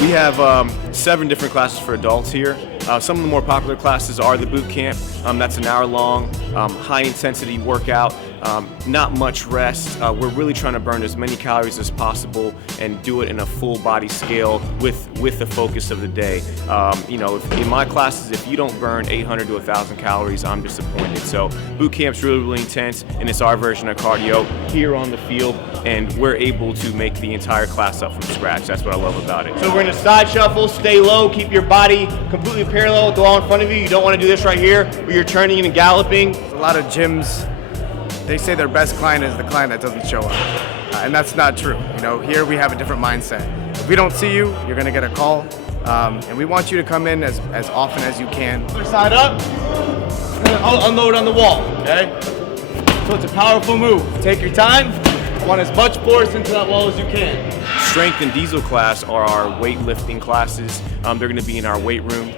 We have 7 different classes for adults here. Some of the more popular classes are the boot camp. That's an hour-long, high-intensity workout. Not much rest. We're really trying to burn as many calories as possible and do it in a full body scale with the focus of the day. In my classes, if you don't burn 800 to 1,000 calories, I'm disappointed. So boot camp's really, really intense, and it's our version of cardio here on the field, and we're able to make the entire class up from scratch. That's what I love about it. So we're gonna side shuffle, stay low, keep your body completely parallel with the wall in front of you. You don't want to do this right here where you're turning and galloping. A lot of gyms, they say their best client is the client that doesn't show up. And that's not true. Here we have a different mindset. If we don't see you, you're gonna get a call. And we want you to come in as often as you can. Other side up, and unload on the wall, okay? So it's a powerful move. Take your time, want as much force into that wall as you can. Strength and diesel class are our weightlifting classes. They're going to be in our weight room.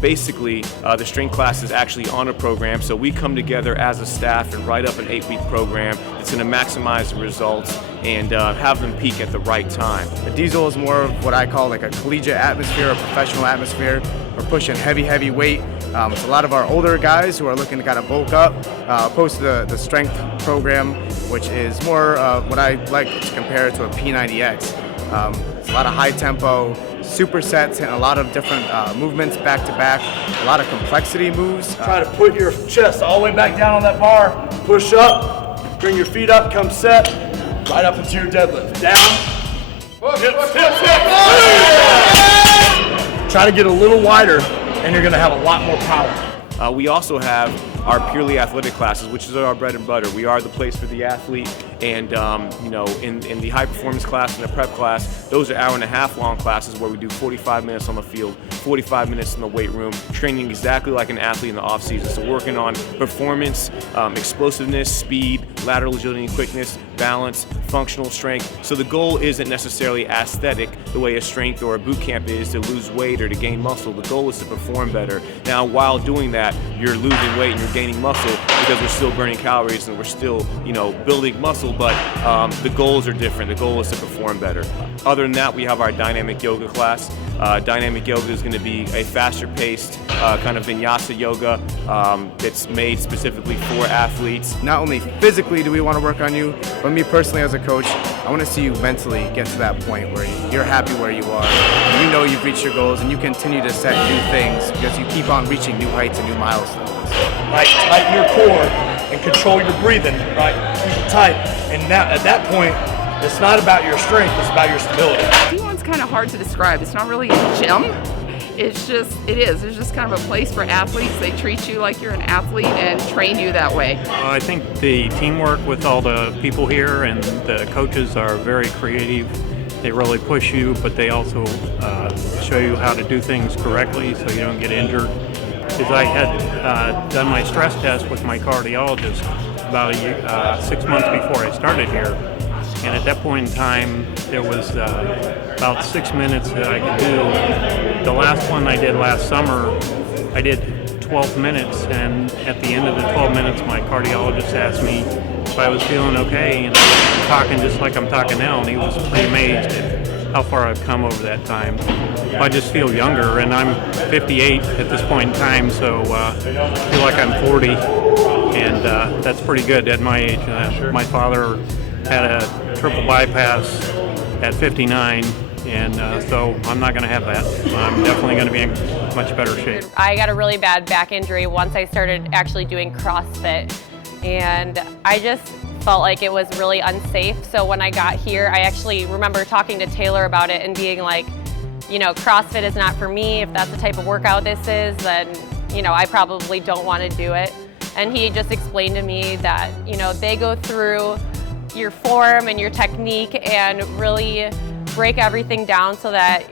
Basically, the strength class is actually on a program, so we come together as a staff and write up an 8-week program that's going to maximize the results and have them peak at the right time. The diesel is more of what I call like a collegiate atmosphere, a professional atmosphere. We're pushing heavy weight. It's a lot of our older guys who are looking to kind of bulk up, opposed to the strength program, which is more what I like to compare to a P90X. It's a lot of high tempo, supersets, and a lot of different movements back to back, a lot of complexity moves. Try to put your chest all the way back down on that bar, push up, bring your feet up, come set, right up into your deadlift. Down, hips. Try to get a little wider, and you're gonna have a lot more power. We also have our purely athletic classes, which is our bread and butter. We are the place for the athlete, and in the high performance class and the prep class, those are hour-and-a-half long classes where we do 45 minutes on the field, 45 minutes in the weight room, training exactly like an athlete in the off season. So working on performance, explosiveness, speed, lateral agility and quickness, balance, functional strength. So the goal isn't necessarily aesthetic the way a strength or a boot camp is to lose weight or to gain muscle. The goal is to perform better. Now, while doing that, you're losing weight and you're gaining muscle because we're still burning calories and we're still, building muscle, but the goals are different. The goal is to perform better. Other than that, we have our dynamic yoga class. Dynamic yoga is going to be a faster paced kind of vinyasa yoga that's made specifically for athletes. Not only physically do we want to work on you, but me personally as a coach, I want to see you mentally get to that point where you're happy where you are, and you know you've reached your goals, and you continue to set new things because you keep on reaching new heights and new milestones. Right, tighten your core and control your breathing, right? Keep it tight. And now, at that point, it's not about your strength, it's about your stability. D1's kind of hard to describe. It's not really a gym. It's just kind of a place for athletes. They treat you like you're an athlete and train you that way. I think the teamwork with all the people here and the coaches are very creative. They really push you, but they also show you how to do things correctly so you don't get injured. Because I had done my stress test with my cardiologist about 6 months before I started here. And at that point in time, there was about 6 minutes that I could do. The last one I did last summer, I did 12 minutes, and at the end of the 12 minutes, my cardiologist asked me if I was feeling okay, and I'm talking just like I'm talking now, and he was pretty amazed at how far I've come over that time. I just feel younger, and I'm 58 at this point in time, so I feel like I'm 40, and that's pretty good at my age. My father had a triple bypass at 59, and so I'm not going to have that. I'm definitely going to be in much better shape. I got a really bad back injury once I started actually doing CrossFit, and I just felt like it was really unsafe. So when I got here, I actually remember talking to Taylor about it and being like, CrossFit is not for me. If that's the type of workout this is, then, I probably don't want to do it. And he just explained to me that, they go through your form and your technique and really break everything down so that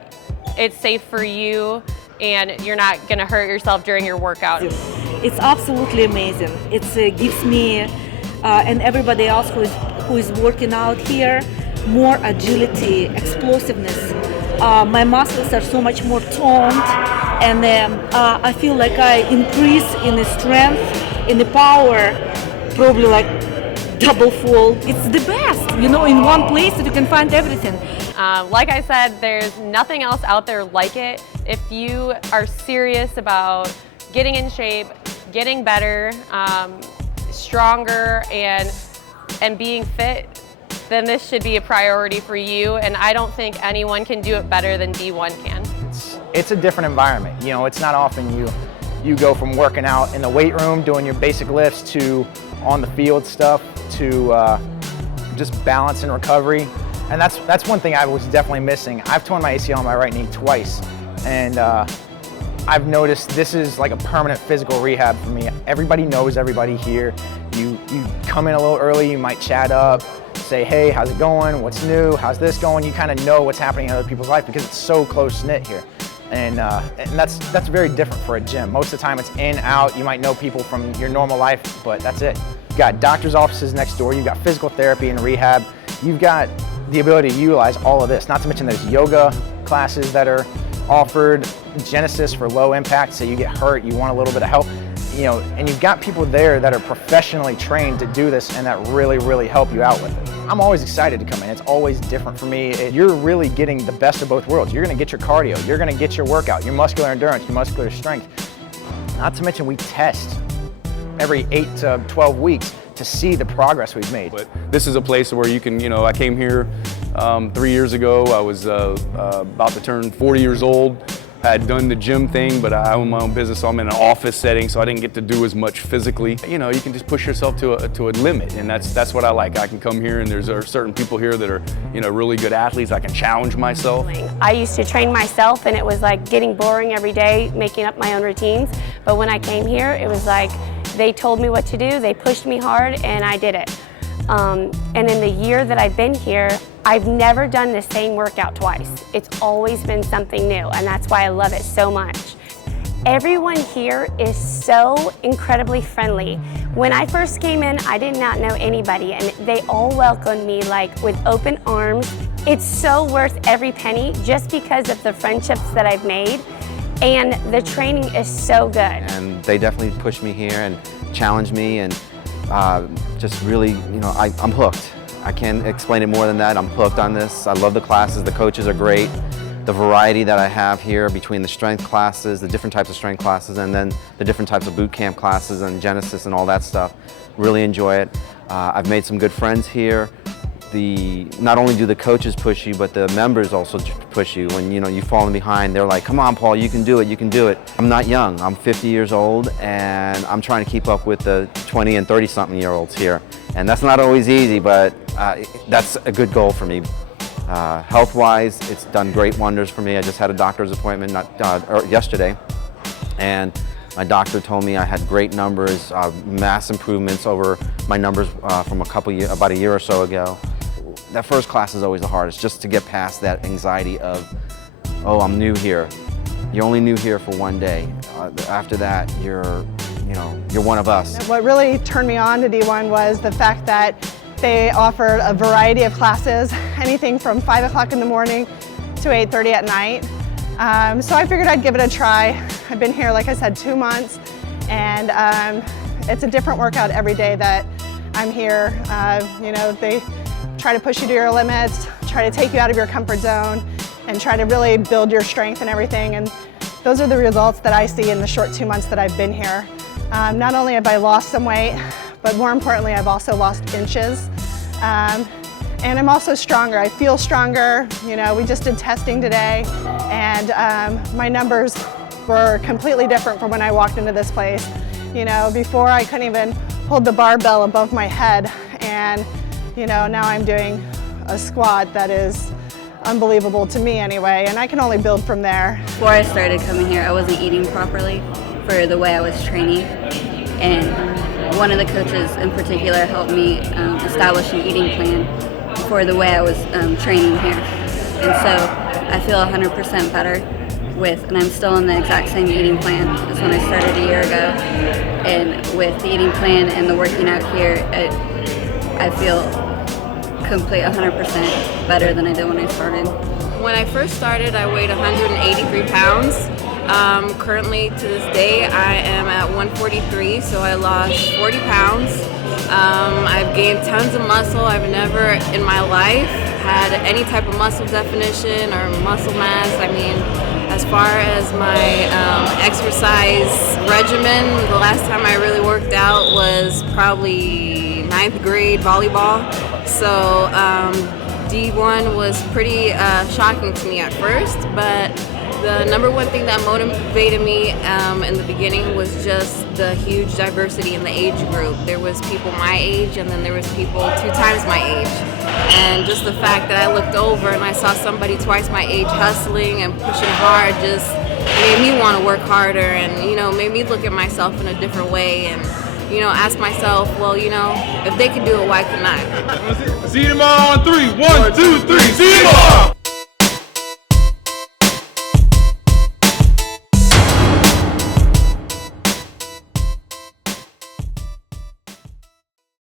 it's safe for you and you're not going to hurt yourself during your workout. It's absolutely amazing. It gives me and everybody else who is working out here more agility, explosiveness. My muscles are so much more toned, and I feel like I increase in the strength, in the power, probably like double full. It's the best, you know, in one place that you can find everything. Like I said, there's nothing else out there like it. If you are serious about getting in shape, getting better, stronger, and being fit, then this should be a priority for you. And I don't think anyone can do it better than D1 can. It's a different environment. You know, it's not often you go from working out in the weight room, doing your basic lifts, to on the field stuff, to just balance and recovery. And that's one thing I was definitely missing. I've torn my ACL on my right knee twice, and I've noticed this is like a permanent physical rehab for me. Everybody knows everybody here. You come in a little early, you might chat up, say, hey, how's it going? What's new? How's this going? You kind of know what's happening in other people's life because it's so close-knit here. And that's very different for a gym. Most of the time it's in, out. You might know people from your normal life, but that's it. You've got doctor's offices next door. You've got physical therapy and rehab. You've got the ability to utilize all of this. Not to mention there's yoga classes that are offered, Genesis for low impact, so you get hurt, you want a little bit of help. You know, and you've got people there that are professionally trained to do this and that really, really help you out with it. I'm always excited to come in. It's always different for me. You're really getting the best of both worlds. You're gonna get your cardio, you're gonna get your workout, your muscular endurance, your muscular strength. Not to mention we test every 8 to 12 weeks to see the progress we've made. But this is a place where you can, you know, I came here 3 years ago. I was about to turn 40 years old. I had done the gym thing, but I own my own business, so I'm in an office setting, so I didn't get to do as much physically. You know, you can just push yourself to a limit, and that's what I like. I can come here, and there's certain people here that are, you know, really good athletes. I can challenge myself. I used to train myself, and it was like getting boring every day, making up my own routines. But when I came here, it was like they told me what to do, they pushed me hard, and I did it. And in the year that I've been here, I've never done the same workout twice. It's always been something new, and that's why I love it so much. Everyone here is so incredibly friendly. When I first came in, I did not know anybody, and they all welcomed me like with open arms. It's so worth every penny just because of the friendships that I've made, and the training is so good. And they definitely push me here and challenge me, and just really, you know, I'm hooked. I can't explain it more than that. I'm hooked on this. I love the classes. The coaches are great. The variety that I have here between the strength classes, the different types of strength classes, and then the different types of boot camp classes and Genesis and all that stuff. Really enjoy it. I've made some good friends here. Not only do the coaches push you, but the members also push you. When you know you've fallen behind, they're like, "Come on, Paul, you can do it. You can do it." I'm not young. I'm 50 years old, and I'm trying to keep up with the 20 and 30-something-year-olds here. And that's not always easy, but that's a good goal for me. Health-wise, it's done great wonders for me. I just had a doctor's appointment yesterday, and my doctor told me I had great numbers, mass improvements over my numbers from about a year or so ago. That first class is always the hardest, just to get past that anxiety of, oh, I'm new here. You're only new here for one day. After that, you're one of us. What really turned me on to D1 was the fact that they offered a variety of classes, anything from 5 o'clock in the morning to 8:30 at night. So I figured I'd give it a try. I've been here, like I said, 2 months, and it's a different workout every day that I'm here. You know, they try to push you to your limits, try to take you out of your comfort zone, and try to really build your strength and everything. And those are the results that I see in the short 2 months that I've been here. Not only have I lost some weight, but more importantly, I've also lost inches. And I'm also stronger. I feel stronger. You know, we just did testing today, and my numbers were completely different from when I walked into this place. You know, before I couldn't even hold the barbell above my head, and you know, now I'm doing a squat that is unbelievable to me anyway, and I can only build from there. Before I started coming here, I wasn't eating properly for the way I was training, and one of the coaches in particular helped me establish an eating plan for the way I was training here. And so I feel 100% better and I'm still on the exact same eating plan as when I started a year ago. And with the eating plan and the working out here, I feel complete 100% better than I did when I started. When I first started, I weighed 183 pounds, Currently, to this day, I am at 143, so I lost 40 pounds. I've gained tons of muscle. I've never in my life had any type of muscle definition or muscle mass. I mean, as far as my exercise regimen, the last time I really worked out was probably 9th grade volleyball. So D1 was pretty shocking to me at first, but the number one thing that motivated me in the beginning was just the huge diversity in the age group. There was people my age, and then there was people 2 times my age. And just the fact that I looked over and I saw somebody twice my age hustling and pushing hard just made me want to work harder, and made me look at myself in a different way, and ask myself, well, if they can do it, why couldn't I? See you tomorrow on 3. 1, 2, 3. See you tomorrow.